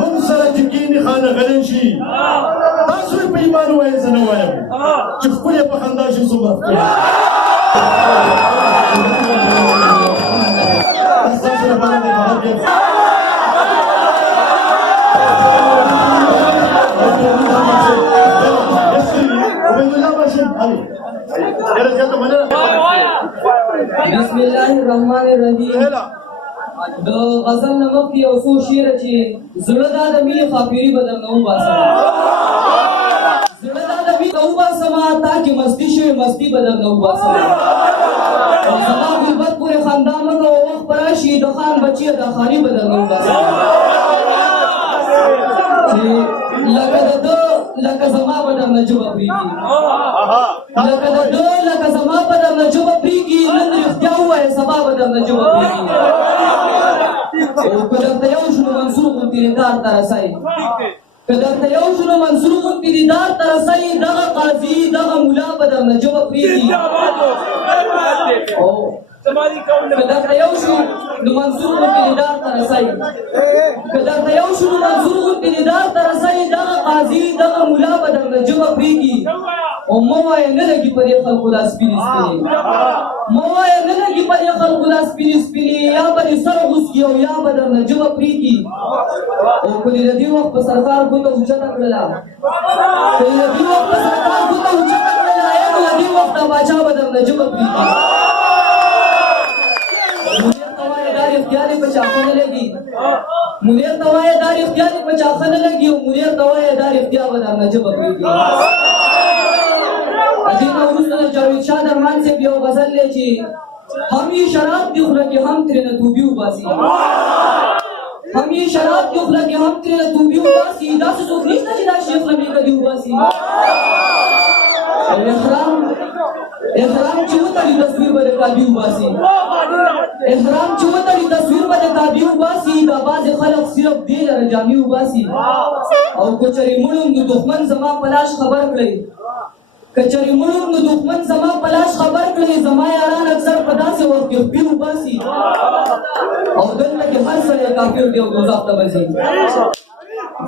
موږ سره چې کینې خانه غلې شي تاسو په ایمان وایئ زه نه وایم چې ښکلې په خندا شي څومره ښکلې ستاسو لپاره د محبت بسم الله الرحمن الرحیم د غزل نمک کې یو څو شعر چې زړه دا د مینې خاپیري به درنه وباسم زړه دا د مینې وباسم تا چې مستی شوې مستی به درنه وباسم او زما غربت پورې خندا مه کوه وخت به راشي د خان بچیه دا خاني به درنه وباسم لکه زما به درنه ژبه پرېږي لکه زما به درنه ژبه پرېږي نن رښتیا ووایه سبا به درنه ژبه پرېږي او که درته یو شو نو منصور غوندې دیدار ته رسئ که درته یو شو نو منصور غوندې دیدار ته رسئ دغه قاضي دغه ملا به درنه ژبه پرېږي که درته یو شو نو منصور غوندې دیدار ته رسئ که درته یو شو نو منصور غوندې دیدار ته رسئ دغه قاضي دغه ملا به درنه ژبه پرېږي او مه وایه نه لګي په دې خلکو دا سپینې سپینې مه وایه نه لګي په دې خلکو دا سپینې سپینې یا به دې سر غوڅکي او یا به درنه ژبه پرېږي او که دې د دې وخت په سرکار ګوته اوچته کړله که دې د دې وخت په سرکار ګوته اوچته کړله یا نو د دې وخت دا باچا به درنه ژبه پرېږي منیر ته وایه دا رښتیا دې په چاښه نه لګي منیر ته وایه دا رښتیا دې په چاښه نه لګي او منیر ته وایه دا رښتیا به درنه ژبه پرېږي دینه وروسته د جاوید شاه درمان صاحب یو غزل دی چې هم یې شراب دي خوله کې هم ترېنه توبې وباسي هم یې شراب دي خوله کې هم ترېنه توبې وباسي داسې څوک نشته چې دا شیخ نه بېګدې وباسي احرام چې وتړي تصویر به د کعبې وباسي احرام چې وتړي تصویر به د کعبې وباسي دا بعضې خلک صرف دې لره جامې وباسي او که چېرې مړم نو دښمن زما په لاس خبر کړئ که چېرې مړم نو دښمن زما په لاس خبر کړئ زما یاران اکثر په داسې وخت کې خپې وباسي او دلته کې هر سړی کافر دی او دوزخ ته به ځي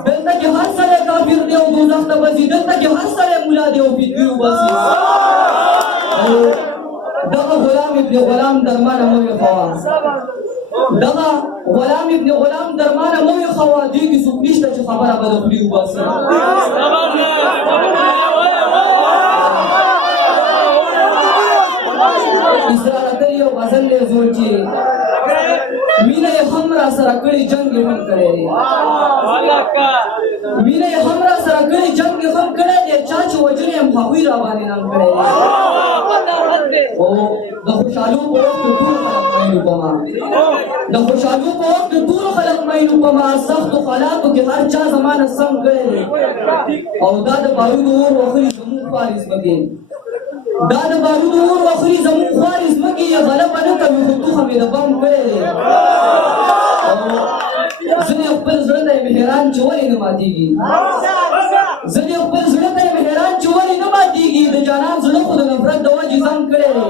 دلته کې هر سړی کافر دی او دوزخ ته به ځي دلته کې هر سړی ملا دی او فتوې وباسي او دغه غلام ابن غلام درمانه مه ویښوه دغه غلام ابن غلام درمانه مه ویښوه دوی کې څوک نشته چې خبره به د خولې وباسي اسرار یو غزل دی زوړ چې مینه یې هم را سره کړې جنګ یې هم کړی دی مینه یې هم را سره کړې جنګ یې هم کړی دی چا چې وژلی یم هغوی را باندې نام کړی دی او د خوشحالو په وخت کې ټول خلک مینو پما د خوشحالو په وخت کې ټول خلک مینو پما سختو حالاتو کې هر چا زمانه سم کړی دی او دا د بارودو اور وخوري زموږ خوارې ځمکې دا د بارودو اور وخوري زموږ خوارې ځمکې یې غلبه نه کوي خو توخه مې د بم کړی دی ځینې خپل زړه ته یې حیران چې ولې نه ماتېږي ځینې خپل زړه ته یې حیران چې ولې نه ماتېږي د جانان زړه خو د نفرت د وجې زنګ کړی دی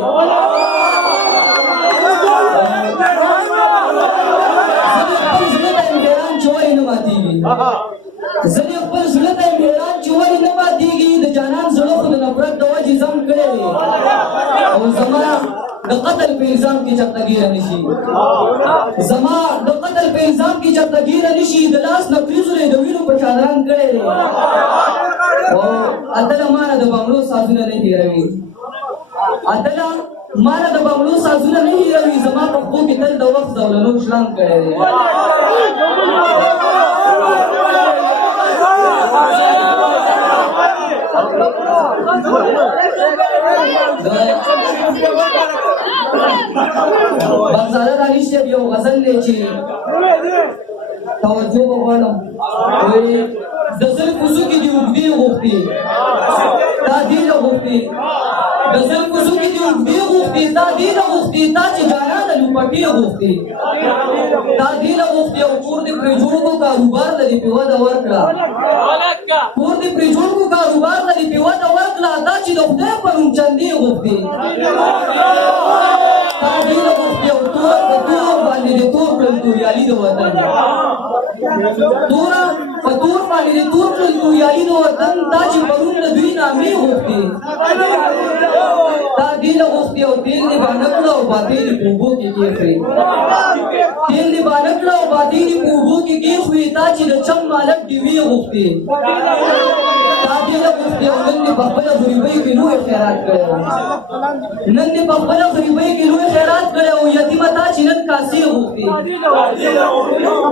ځینې خپل زړه ته یې حیران چې ولې نه ماتېږي د جانان زړه خو د نفرت د وجې زنګ کړی دی او زما د قتل په الزام کې چېرته ګیره نه شي زما د قتل په الزام کې چېرته ګیره نه شي د لاس نه فریزونه یې د وینو په شان رنګ کړی دی او اتله مانه د بنګلو سازونه نه هېروي اتله مانه د بنګلو سازونه نه هېروي زما په پښتو کې تل د وخت زولنو شلنګ کړی دی بنزاده دانش صاحب یو غزل دی چې توجه به غواړم وایي د زلفو څوکې دې اوږدې غوښتې تا دې نه غوښتې د زلفو څوکې دې اوږدې غوښتې تا دې نه غوښتې تا چې جانانه لوپټې غوښتې تا دې نه غوښتې او کور دې پرې جوړ کړو کاروبار ته دې پې وده ورکړه کور دې پرې جوړ کړو کاروبار ته دې پې وده ورکړه دا چې د خدای په نوم چندې غوښتې تا دې نه غوښتې او تور په تور باندې دې تور کړل توریالي د وطن تورا په تور باندې تور کړل تویالي د وطن دا چې پرون د دوی نامې غوښتې دا دې له غوښتې او تېل دې باندې کړه او باطې دې په اوبو کې کېښوې تېل دې باندې کړه او باطې دې په اوبو کې کېښوې دا چې د چم مالک ډیوې غوښتې دا دې له غوښتې او نن دې په خپله غریبۍ کې لوی خیرات کړی نن دې په خپله غریبۍ کې لوی خیرات کړی او یتیمه تا چې نن کاسې غوښتې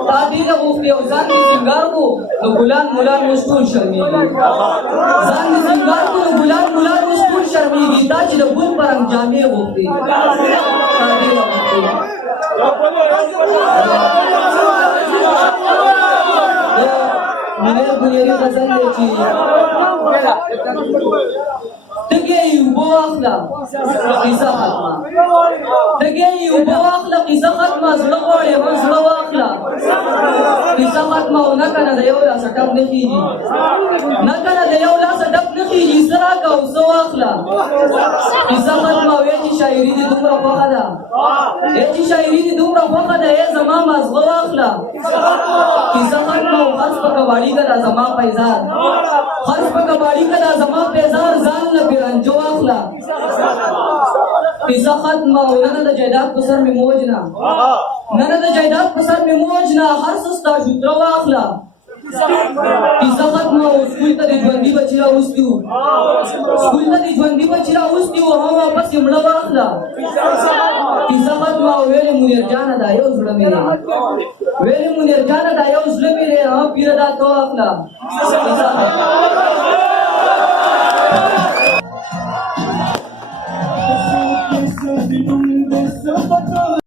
دا دې له غوښتې او ځان دې سینګار کو نو ګلان ملان اوس ټول شرمېږي ځان دې سینګار کو نو ګلان ملان اوس ټول شرمېږي دا چې د ګل په رنګ جامې غوښتې دا دې له غوښتې منیر بنیری غزل دی چې تږی یې اوبه واخله قیصه ختمه تږی یې اوبه واخله قیصه ختمه زړه غواړې من زړه واخله قیصه ختمه او نه که نه د یو لاسه ټپ نه خېږي نه که نه د یو لاسه ټپ نه خېږي څه راکړه او څه واخله قیصه ختمه وې چې شاعري دې دومره خوښه ده ای چې شاعري دې دومره خوښه ده ای زما مازغه واخله قیصه ختمه او خرڅ په کباړي که دا زما پیزار خرڅ په کباړي که دا زما پیزار ځان له رنجو واخله قصه ختمه او نه د جیدات په سر مې موج نه نه د جیدات په سر مې موج نه هر څه ستا شودره واخله قصه ختمه او سکول ته د ژوندي بچي راوستي وو سکول ته د ژوندي بچي راوستي وو هم واپس یې مړه واخله قصه ختمه او ویلې منیر جانه دا یو زړه مې دی ویلې منیر جانه دا یو زړه مې دی پیره دا ته واخله This is